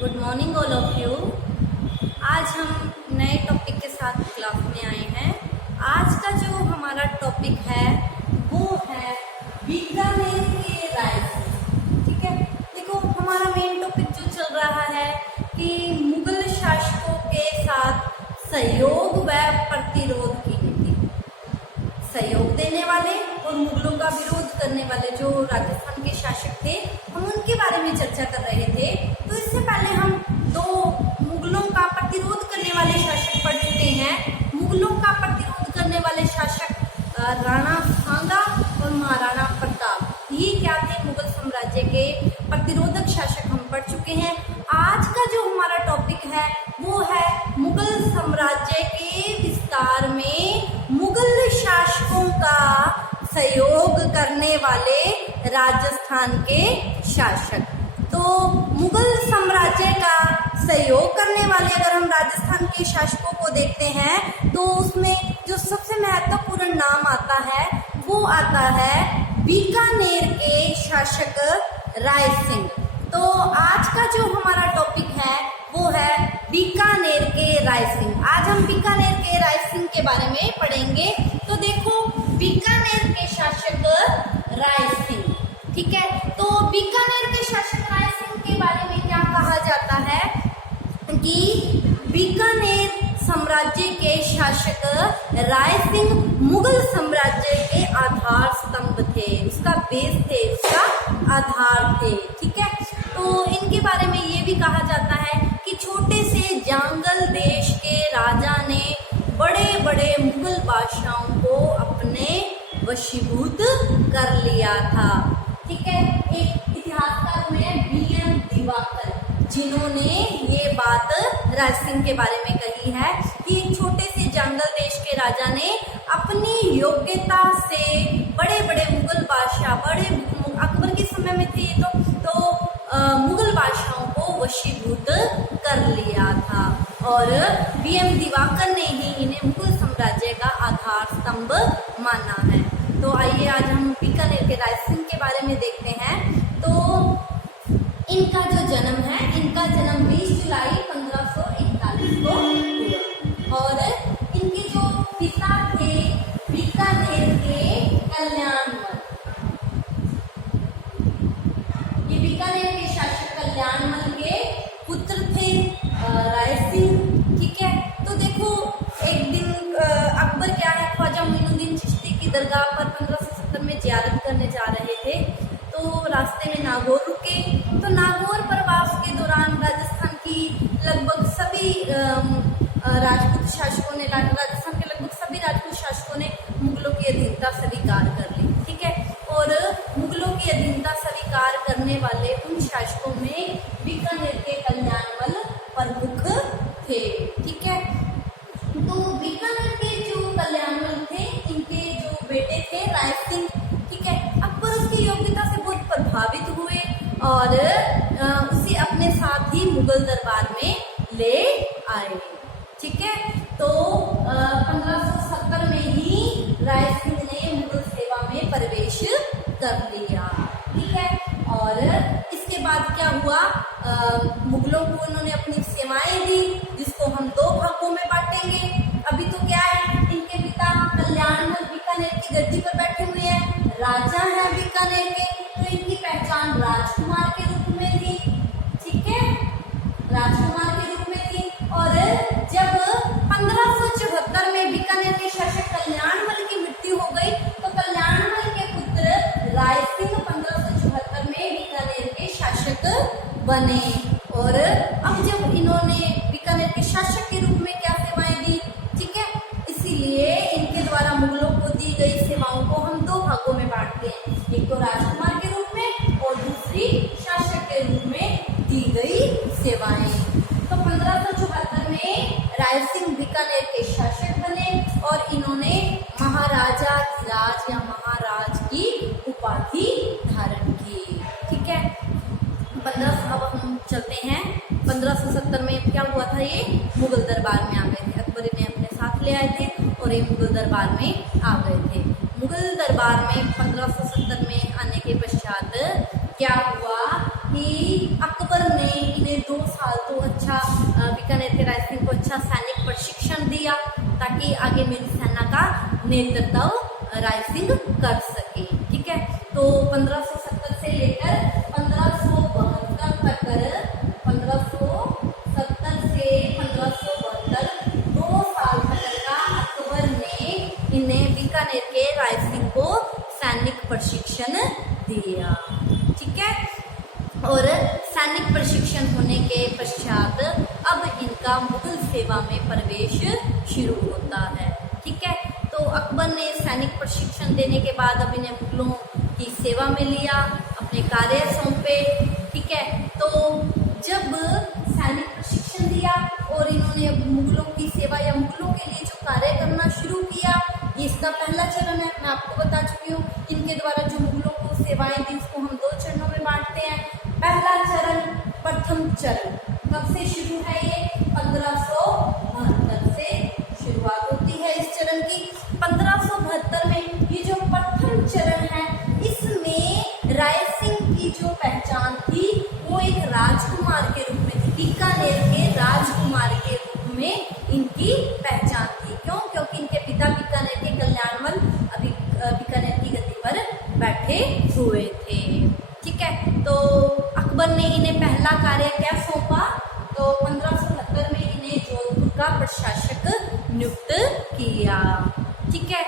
Good morning all of you. आज हम नए टॉपिक के साथ क्लास में आए हैं। आज का जो हमारा टॉपिक है वो है बीकानेर के राइजिंग। ठीक है, देखो हमारा मेन टॉपिक जो चल रहा है कि मुगल शासकों के साथ सहयोग व प्रतिरोध की नीति। सहयोग देने वाले और मुगलों का विरोध करने वाले जो राजस्थान के शासक थे, हम उनके बारे में चर्चा कर रहे थे। तो इससे पहले हम दो मुगलों का प्रतिरोध करने वाले शासक पढ़ चुके हैं। मुगलों का प्रतिरोध करने वाले शासक राणा सांगा और महाराणा प्रताप, ये क्या थे? मुगल साम्राज्य के प्रतिरोधक शासक हम पढ़ चुके हैं। आज का जो हमारा टॉपिक है वो है मुगल साम्राज्य के विस्तार में मुगल शासकों का सहयोग करने वाले राजस्थान के शासक। तो मुगल साम्राज्य का सहयोग करने वाले अगर हम राजस्थान के शासकों को देखते हैं तो उसमें जो सबसे महत्वपूर्ण नाम आता है वो आता है बीकानेर के शासक राय सिंह। तो आज का जो हमारा टॉपिक है वो है बीकानेर के राय सिंह। आज हम बीकानेर के राय सिंह के बारे में पढ़ेंगे। तो देखो बीकानेर के शासक राय सिंह, ठीक है। तो बीकानेर के शासक राय सिंह के बारे में क्या कहा जाता है कि बीकानेर साम्राज्य के शासक राय सिंह मुगल साम्राज्य के आधार स्तंभ थे, उसका बेस थे, उसका आधार थे। ठीक है, तो इनके बारे में ये भी कहा जाता है कि छोटे से जांगल देश के राजा ने बड़े बड़े मुगल बादशाहों को अपने वशीभूत कर लिया था। ठीक है, एक इतिहासकार में BM दिवाकर, जिन्होंने ये बात राय सिंह के बारे में कही है कि एक छोटे से जंगल देश के राजा ने अपनी योग्यता से बड़े बड़े मुगल बादशाह, बड़े अकबर के समय में थे तो मुगल बादशाहों को वशीभूत कर लिया था और BM दिवाकर ने ही इन्हें मुगल साम्राज्य का आधार स्तंभ माना है। तो आइए आज हम बीकानेर के राय सिंह के बारे में देखते हैं। तो इनका जो जन्म है, इनका जन्म 20 जुलाई 1541 को हुआ और इनके जो पिता थे बीकानेर के कल्याणमल, ये बीकानेर के शासक कल्याणमल के पुत्र थे राय सिंह। ठीक है, तो देखो एक दिन अकबर क्या है ख्वाजा मोइनुद्दीन चिश्ती की दरगाह पर 1570 में जियारत करने जा रहे थे। तो रास्ते में नागौर रुके। तो नागौर प्रवास के दौरान राजस्थान की लगभग सभी राजपूत शासकों ने, राजस्थान के लगभग सभी राजपूत शासकों ने मुगलों की अधीनता स्वीकार कर ली। ठीक है, और मुगलों की अधीनता स्वीकार करने वाले उन शासकों में बीकानेर के कल्याणमल प्रमुख थे। ठीक है, तो बीकानेर के जो कल्याणमल थे, इनके जो बेटे थे राय सिंह, ठीक है, अकबर उसकी योग्यता से बहुत प्रभावित हुए और उसे अपने साथ ही मुगल दरबार में ले आए। ठीक है, तो 1570 में ही राय सिंह ने मुगल सेवा में प्रवेश कर लिया। ठीक है, और इसके बाद क्या हुआ, मुगलों को उन्होंने अपनी सेवाएं दी, जिसको हम दो भागों में बांटेंगे। अभी तो क्या है, इनके पिता कल्याणमल बीकानेर की गद्दी पर बैठे हुए हैं, राजा हैं बीकानेर के, तो इनकी पहचान राजकुमार के रूप में थी। ठीक है, राजकुमार के रूप में थी। और जब 1574 में बीकानेर के शासक कल्याणमल की मृत्यु हो गई तो कल्याणमल के पुत्र राय सिंह 1574 में बीकानेर के शासक बने। और अब जब इन्होंने बीकानेर के शासक के रूप में क्या सेवाएं दी, ठीक है, इसीलिए इनके द्वारा मुगलों को दी गई सेवाओं को हम दो भागों में बांटते हैं, एक तो राजकुमार के रूप में और दूसरी शासक के रूप में दी गई सेवाएं। तो 1574 में राय सिंह बीकानेर के शासक बने और इन्होंने महाराजा धीराज या महाराज की उपाधि धारण की। ठीक है, अब हम चलते हैं 1570 में क्या हुआ था, ये मुगल दरबार में आ गए थे, अकबर ने अपने साथ ले आए थे और ये मुगल दरबार में आ गए थे। मुगल दरबार में 1570 में आने के पश्चात क्या हुआ कि अकबर ने इन्हें 2 साल प्रशिक्षण दिया ताकि आगे मेरी सेना का नेतृत्व राय सिंह कर सके। ठीक है, तो 1570 से लेकर 1572 तक 1570 से 1572 2 साल तक का अकबर ने इन्हें बीकानेर के राय सिंह को सैनिक प्रशिक्षण दिया। ठीक है, और सैनिक प्रशिक्षण होने के पश्चात अब इनका मुगल सेवा में प्रवेश शुरू होता है। ठीक है, तो अकबर ने सैनिक प्रशिक्षण देने के बाद अब इन्हें मुगलों की सेवा में लिया, अपने कार्य सौंपे। ठीक है, तो जब सैनिक प्रशिक्षण दिया और इन्होंने मुगलों की सेवा या मुगलों के लिए जो कार्य करना शुरू किया, ये इसका पहला चरण है। मैं आपको बता चुकी हूँ इनके द्वारा जो मुगलों को सेवाएं दी उसको हम 2 चरणों में बांटते हैं। पहला चरण, प्रथम चरण कब से शुरू है? ये 1572 से शुरुआत होती है इस चरण की। 1572 में ये जो प्रथम चरण है, इसमें राय सिंह की जो पहचान थी वो एक राजकुमार के रूप में थी, बीकानेर के राजकुमार के रूप में इनकी पहचान थी। क्यों? क्योंकि इनके पिता बीकानेर के कल्याणमल बीकानेर की गद्दी पर बैठे हुए थे। ठीक है, तो अकबर ने इन्हें पहला कार्य क्या सौंपा? तो 1572 में इन्हें जोधपुर का प्रशासक नियुक्त किया। ठीक है,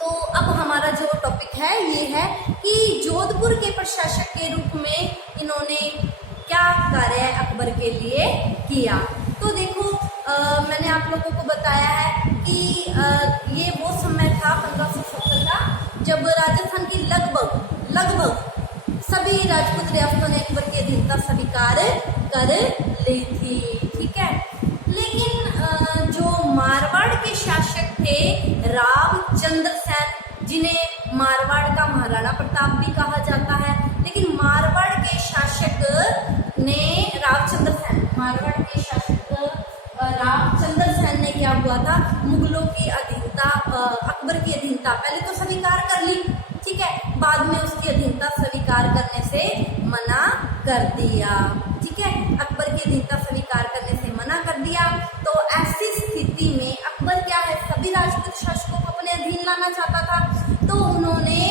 तो अब हमारा जो टॉपिक है ये है कि जोधपुर के प्रशासक के रूप में इन्होंने क्या कार्य अकबर के लिए किया। तो देखो, मैंने आप लोगों को बताया है कि ये वो समय था 1570 का जब राजस्थान की लगभग सभी राजपूत रियासतों ने अकबर की अधीनता स्वीकार कर ली थी। ठीक है, लेकिन जो मारवाड़ के शासक थे रावचंद्र सेन, जिन्हें मारवाड़ का महाराणा प्रताप भी कहा जाता है, लेकिन मारवाड़ के शासक ने मारवाड़ के शासक रावचंद्र सेन ने क्या हुआ था? मुगलों की अधीनता, अकबर की अधीनता पहले तो स्वीकार कर ली। ठीक है, बाद में उसकी अधीनता स्वीकार करने से मना कर दिया। ठीक है, अकबर की अधीनता स्वीकार करने से मना कर दिया। तो ऐसी स्थिति में अकबर क्या है, सभी राजपूत शासकों को अपने अधीन लाना चाहता था। तो उन्होंने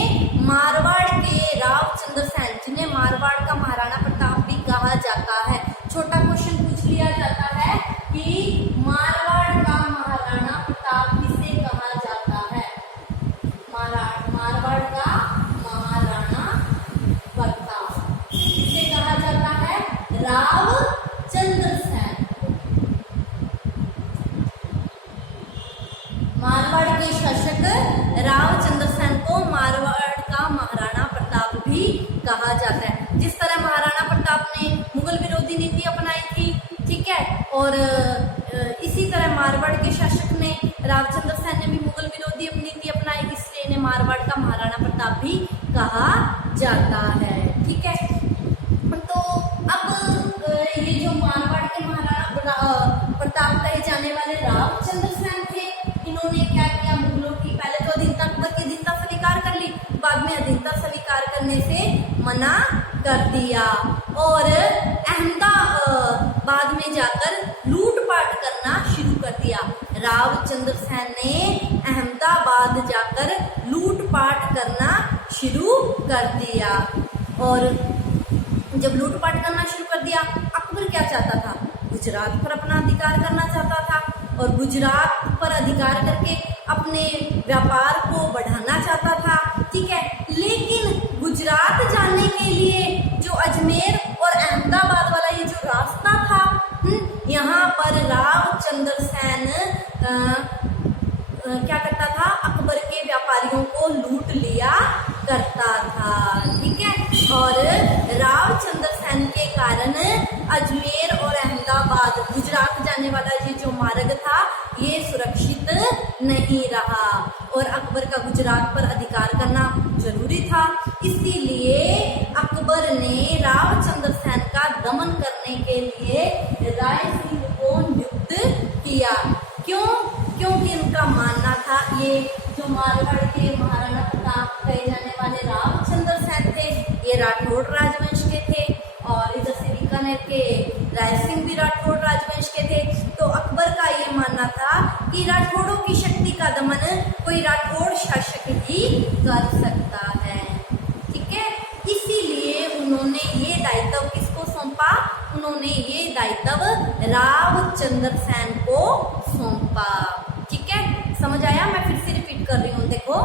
मारवाड़ के रावचंद्र सेन, जिन्हें मारवाड़ का महाराणा प्रताप भी कहा जाता है, छोटा क्वेश्चन पूछ लिया जाता है कि मारवाड़ का महाराणा प्रताप किसे कहा जाता है? मारवाड़ का महाराणा प्रताप किसे कहा जाता है? रावचंद्र सेन। मारवाड़ के शासक रावचंद्र सेन को मारवाड़ का महाराणा प्रताप भी कहा जाता है। जिस तरह महाराणा प्रताप ने मुगल विरोधी नीति अपनाई थी, ठीक है, और इसी तरह मारवाड़ के शासक ने रावचंद्र सेन ने भी मुगल विरोधी नीति अपनाई, इसलिए इन्हें मारवाड़ का महाराणा प्रताप भी कहा जाता है। ठीक है, तो अब ये जो मारवाड़ के महाराणा प्रताप कहे जाने वाले रावचंद्र सेन थे, इन्होंने क्या किया? मुगलों की पहले तो अधीनता, अकबर की अधीनता स्वीकार कर ली, बाद में अधीनता स्वीकार करने से मना कर दिया और अहमदाबाद में जाकर लूटपाट करना शुरू कर दिया। रावचंद्र सेन ने अहमदाबाद जाकर लूटपाट करना शुरू कर दिया और जब लूटपाट करना शुरू कर दिया, अकबर क्या चाहता था? गुजरात पर अपना अधिकार करना चाहता था और गुजरात पर अधिकार करके अपने व्यापार को बढ़ाना चाहता था। ठीक है, लेकिन गुजरात जाने के लिए जो अजमेर और अहमदाबाद वाला ये जो रास्ता था, यहाँ पर रावचंद्र सेन क्या करता था? अकबर के व्यापारियों को लूट लिया करता था। ठीक है, और रावचंद्र सेन के कारण अजमेर और अहमदाबाद गुजरात जाने वाला ये जो मार्ग था ये सुरक्षित नहीं रहा और अकबर का गुजरात पर अधिकार करना जरूरी था। इसीलिए अकबर ने रावचंद्र सेन का दमन करने के लिए राय सिंह को नियुक्त किया। क्यों? क्योंकि उनका मानना था ये जो मारवाड़ के महाराणा प्रताप कहे जाने वाले रावचंद्र सेन थे, ये राठौड़ राजवंश के थे और इधर से बीकानेर के राय सिंह भी राठौड़ राजवंश के थे। तो अकबर का ये मानना था कि राठौड़ों की शक्ति का दमन कोई राठौड़ शासक ही कर सकता है। ठीक है, इसीलिए उन्होंने ये दायित्व किसको सौंपा? उन्होंने ये दायित्व रावचंद्र सेन को सौंपा। ठीक है, समझ आया? मैं फिर से रिपीट कर रही हूँ। देखो,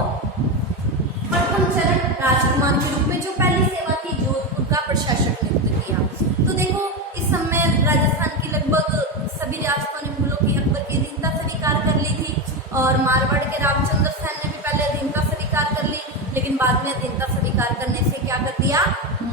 प्रथम चरण राजकुमार के रूप में जो पहली सेवा थी, जोधपुर का प्रशासक नियुक्त किया। तो देखो, इस समय राजस्थान की लगभग सभी रियासतों ने मुगलों की अकबर की अधीनता स्वीकार कर ली थी और मारवाड़ के रावचंद्र सेन ने भी पहले अधीनता स्वीकार कर ली, लेकिन बाद में अधीनता स्वीकार करने से क्या कर दिया?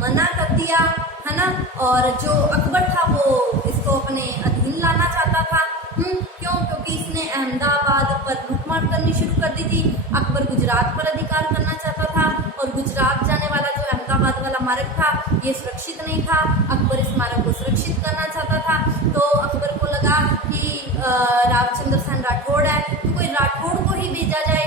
मना कर दिया, है ना। और जो अकबर था वो इसको अपने अधीन लाना चाहता था। क्यों? क्योंकि इसने अहमदाबाद पर लूटमार करनी शुरू कर दी थी। अकबर गुजरात पर अधिकार करना चाहता था और गुजरात जाने वाला जो अहमदाबाद वाला मार्ग था ये सुरक्षित नहीं था। अकबर इस मार्ग को सुरक्षित करना चाहता था। तो अकबर को लगा कि रावचंद्र सेन राठौड़ है, तो कोई राठौड़ को ही भेजा जाए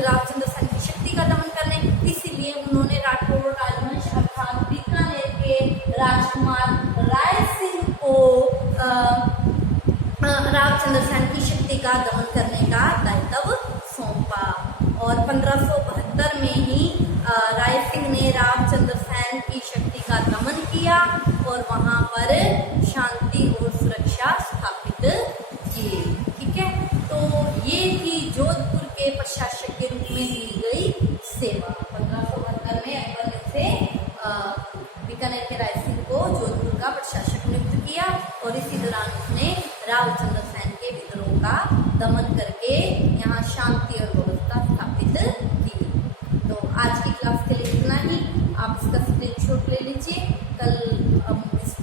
रावचंद्र सेन की शक्ति का दमन करने। इसीलिए उन्होंने राठौड़ राजवंश अर्थात बीकानेर के राजकुमार राय सिंह को रावचंद्र सेन की शक्ति का दमन करने का दायित्व सौंपा। और 1572 में ही राय सिंह ने रावचंद्र सेन की शक्ति का दमन किया और वहां पर शांति और सुरक्षा स्थापित की। ठीक है, तो ये थी जोधपुर के प्रशासक के रूप में दी गई सेवा। 1572 में अकबर ने से बीकानेर के राय सिंह को जोधपुर का प्रशासक नियुक्त किया और इसी दौरान उसने रावचंद्र सेन के विद्रोह का दमन करके यहाँ शांति और व्यवस्था स्थापित की। तो आज की क्लास के लिए इतना ही। आप इसका स्क्रीनशॉट ले लीजिए। कल हम इस